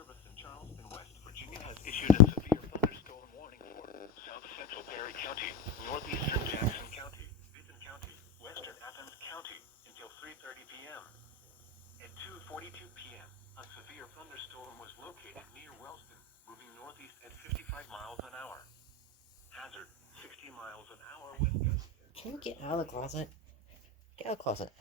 Service in Charleston, West Virginia has issued a severe thunderstorm warning for south central Perry County, northeastern Jackson County, Benton County, western Athens County until 3:30 p.m. At 2:42 p.m., a severe thunderstorm was located near Wellston, moving northeast at 55 miles an hour. Hazard, 60 miles an hour wind gusts. Can you get out of the closet? Get out of the closet.